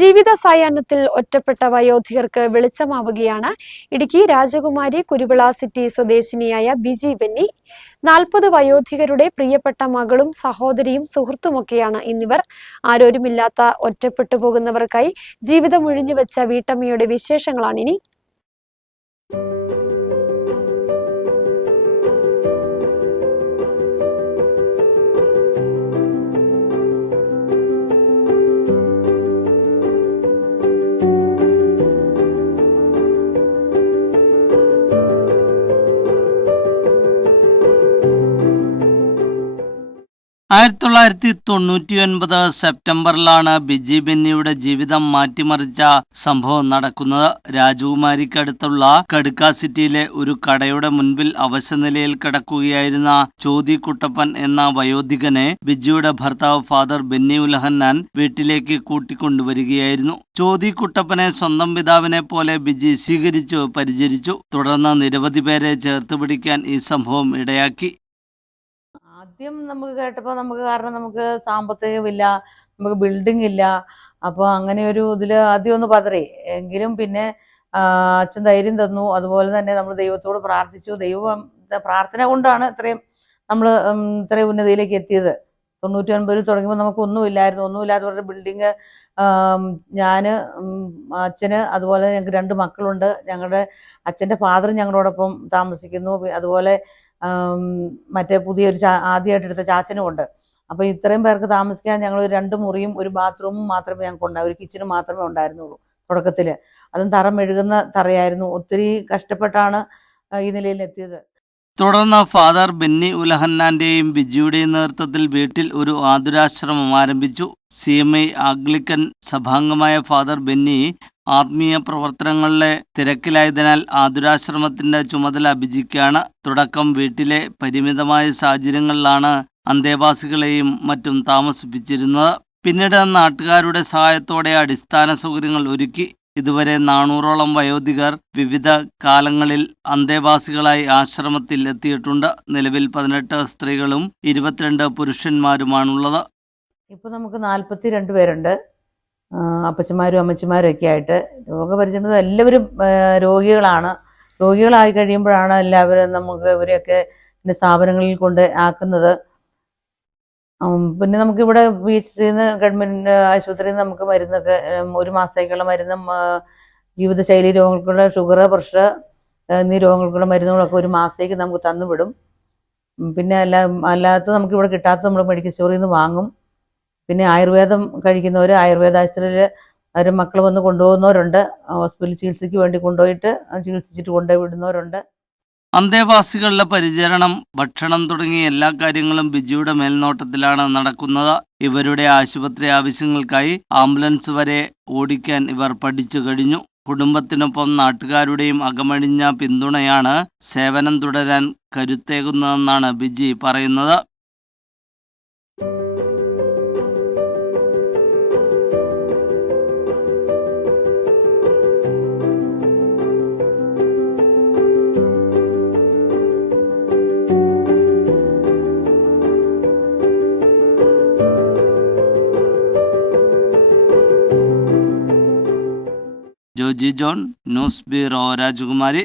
ജീവിത സായാഹ്നത്തിൽ ഒറ്റപ്പെട്ട വയോധികർക്ക് വെളിച്ചമാവുകയാണ് ഇടുക്കി രാജകുമാരി കുരുവിള സിറ്റി സ്വദേശിനിയായ ബിജി ബെന്നി. 40 വയോധികരുടെ പ്രിയപ്പെട്ട മകളും സഹോദരിയും സുഹൃത്തുമൊക്കെയാണ് എന്നിവർ. ആരോരുമില്ലാത്ത ഒറ്റപ്പെട്ടു പോകുന്നവർക്കായി ജീവിതം ഒഴിഞ്ഞുവെച്ച വീട്ടമ്മയുടെ വിശേഷങ്ങളാണിനി. 1999 സെപ്റ്റംബറിലാണ് ബിജി ബെന്നിയുടെ ജീവിതം മാറ്റിമറിച്ച സംഭവം നടക്കുന്നത്. രാജകുമാരിക്കടുത്തുള്ള കടുക്ക സിറ്റിയിലെ ഒരു കടയുടെ മുൻപിൽ അവശനിലയിൽ കിടക്കുകയായിരുന്ന ചോതി കുട്ടപ്പൻ എന്ന വയോധികനെ ബിജിയുടെ ഭർത്താവ് ഫാദർ ബെന്നി ഉലഹന്നാൻ വീട്ടിലേക്ക് കൂട്ടിക്കൊണ്ടുവരികയായിരുന്നു. ചോതി കുട്ടപ്പനെ സ്വന്തം പിതാവിനെ പോലെ ബിജി സ്വീകരിച്ചു പരിചരിച്ചു. തുടർന്ന് നിരവധി പേരെ ചേർത്ത് പിടിക്കാൻ ഈ സംഭവം ഇടയാക്കി. ആദ്യം നമുക്ക് കേട്ടപ്പോൾ കാരണം നമുക്ക് സാമ്പത്തികമില്ല, നമുക്ക് ബിൽഡിംഗ് ഇല്ല. അപ്പോൾ അങ്ങനെ ഒരു ഇതിൽ ആദ്യം ഒന്ന് പതറി. എങ്കിലും പിന്നെ അച്ഛൻ ധൈര്യം തന്നു. അതുപോലെ തന്നെ നമ്മൾ ദൈവത്തോട് പ്രാർത്ഥിച്ചു. പ്രാർത്ഥന കൊണ്ടാണ് നമ്മൾ ഇത്രയും ഉന്നതിയിലേക്ക് എത്തിയത്. 99 തുടങ്ങുമ്പോൾ നമുക്കൊന്നുമില്ലായിരുന്നു. ഒന്നുമില്ലാത്തവരുടെ ബിൽഡിങ് ഞാൻ, അച്ഛന്, അതുപോലെ ഞങ്ങൾക്ക് 2 മക്കളുണ്ട്. ഞങ്ങളുടെ അച്ഛൻ്റെ ഫാദർ ഞങ്ങളോടൊപ്പം താമസിക്കുന്നു. അതുപോലെ മറ്റേ പുതിയൊരു ആദ്യമായിട്ട് എടുത്ത ചാച്ചനും ഉണ്ട്. അപ്പോൾ ഇത്രയും പേർക്ക് താമസിക്കാൻ ഞങ്ങൾ 2 മുറിയും 1 ബാത്റൂമും മാത്രമേ ഞങ്ങൾക്ക് ഉണ്ടായി, ഒരു കിച്ചനും മാത്രമേ ഉണ്ടായിരുന്നുള്ളൂ തുടക്കത്തിൽ. അതും തറ മെഴുകുന്ന തറയായിരുന്നു. ഒത്തിരി കഷ്ടപ്പെട്ടാണ് ഈ നിലയിലെത്തിയത്. തുടർന്ന് ഫാദർ ബെന്നി ഉലഹന്നാന്റെയും ബിജിയുടെയും നേതൃത്വത്തിൽ വീട്ടിൽ ഒരു ആതുരാശ്രമം ആരംഭിച്ചു. CMI ആംഗ്ലിക്കൻ സഭാംഗമായ ഫാദർ ബെന്നി ആത്മീയ പ്രവർത്തനങ്ങളിലെ തിരക്കിലായതിനാൽ ആതുരാശ്രമത്തിന്റെ ചുമതല ബിജിക്കാണ്. തുടക്കം വീട്ടിലെ പരിമിതമായ സാഹചര്യങ്ങളിലാണ് അന്തേവാസികളെയും മറ്റും താമസിപ്പിച്ചിരുന്നത്. പിന്നീട് നാട്ടുകാരുടെ സഹായത്തോടെ അടിസ്ഥാന സൗകര്യങ്ങൾ ഒരുക്കി. ഇതുവരെ 400ഓളം വയോധികർ വിവിധ കാലങ്ങളിൽ അന്തേവാസികളായി ആശ്രമത്തിൽ എത്തിയിട്ടുണ്ട്. നിലവിൽ 18 സ്ത്രീകളും 22 പുരുഷന്മാരുമാണുള്ളത്. ഇപ്പോൾ നമുക്ക് 42 പേരുണ്ട്. അപ്പച്ചന്മാരും അമ്മച്ചിമാരും ഒക്കെ ആയിട്ട് രോഗപരിചരണം. എല്ലാവരും രോഗികളായി കഴിയുമ്പോഴാണ് എല്ലാവരും നമുക്ക് ഇവരെയൊക്കെ സ്ഥാപനങ്ങളിൽ കൊണ്ട് ആക്കുന്നത്. പിന്നെ നമുക്കിവിടെ BHC ഗവൺമെൻറ് ആശുപത്രിയിൽ നിന്ന് നമുക്ക് മരുന്നൊക്കെ 1 മാസത്തേക്കുള്ള മരുന്നും ജീവിതശൈലി രോഗങ്ങൾക്കുള്ള ഷുഗർ, പ്രഷർ എന്നീ രോഗങ്ങൾക്കുള്ള മരുന്നുകളൊക്കെ 1 മാസത്തേക്ക് നമുക്ക് തന്നുവിടും. പിന്നെ അല്ലാത്ത നമുക്കിവിടെ കിട്ടാത്ത നമ്മൾ മെഡിക്കൽ സ്റ്റോറിൽ നിന്ന് വാങ്ങും. പിന്നെ ആയുർവേദം കഴിക്കുന്നവർ ആയുർവേദ ആശുപത്രിയിൽ അവരുടെ മക്കൾ വന്ന് കൊണ്ടുപോകുന്നവരുണ്ട്. ഹോസ്പിറ്റലിൽ ചികിത്സയ്ക്ക് വേണ്ടി കൊണ്ടുപോയിട്ട് ചികിത്സിച്ചിട്ട് കൊണ്ടുപോയി വിടുന്നവരുണ്ട്. അന്തേവാസികളുടെ പരിചരണം, ഭക്ഷണം തുടങ്ങിയ എല്ലാ കാര്യങ്ങളും ബിജിയുടെ മേൽനോട്ടത്തിലാണ് നടക്കുന്നത്. ഇവരുടെ ആശുപത്രി ആവശ്യങ്ങൾക്കായി ആംബുലൻസ് വരെ ഓടിക്കാൻ ഇവർ പഠിച്ചു കഴിഞ്ഞു. കുടുംബത്തിനൊപ്പം നാട്ടുകാരുടെയും അകമഴിഞ്ഞ പിന്തുണയാണ് സേവനം തുടരാൻ കരുത്തേകുന്നതെന്നാണ് ബിജി പറയുന്നത്. ജോജി ജോൺ, ന്യൂസ് ബ്യൂറോ, രാജകുമാരി.